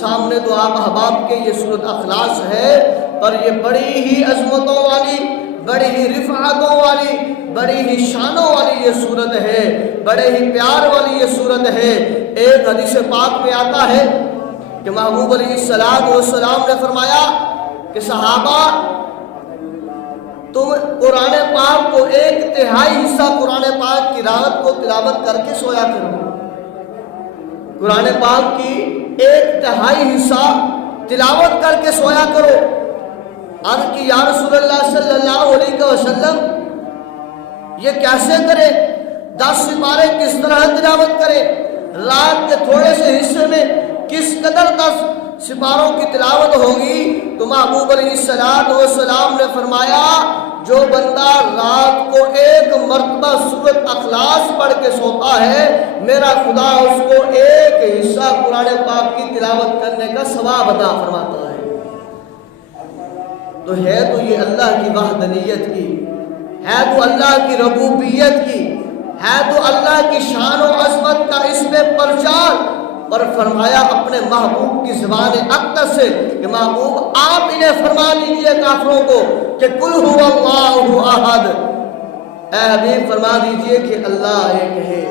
سامنے تو آپ احباب کے یہ سورت اخلاص ہے، پر یہ بڑی ہی عظمتوں والی، بڑی ہی رفعتوں والی، بڑی ہی شانوں والی یہ سورت ہے، بڑے ہی پیار والی یہ سورت ہے۔ ایک حدیث پاک میں آتا ہے کہ محبوب علیہ السلام نے فرمایا کہ صحابہ تم قرآن پاک کو 1/3 حصہ قرآن پاک کی رات کو تلاوت کر کے سویا کرو، قرآن پاک کی 1/3 حصہ تلاوت کر کے سویا کرو۔ عرض کی یا رسول اللہ صلی اللہ علیہ وسلم یہ کیسے کرے؟ 10 سپارے کس طرح تلاوت کرے؟ رات کے تھوڑے سے حصے میں کس قدر 10 سپاروں کی تلاوت ہوگی؟ تو محبوب علیہ السلام نے فرمایا جو بندہ رات کو 1 مرتبہ سورت اخلاص پڑھ کے سوتا ہے، میرا خدا اس کو 1 حصہ قرآن پاک کی تلاوت کرنے کا ثواب عطا فرماتا ہے۔ تو ہے تو یہ اللہ کی وحدانیت کی، ہے تو اللہ کی ربوبیت کی، ہے تو اللہ کی شان و عظمت کا اس میں پرچار، اور فرمایا اپنے محبوب کی زبان اقدس سے کہ محبوب آپ انہیں فرما دیجئے کافروں کو کہ قل هو اللہ احد، اے حبیب فرما دیجئے کہ اللہ ایک ہے۔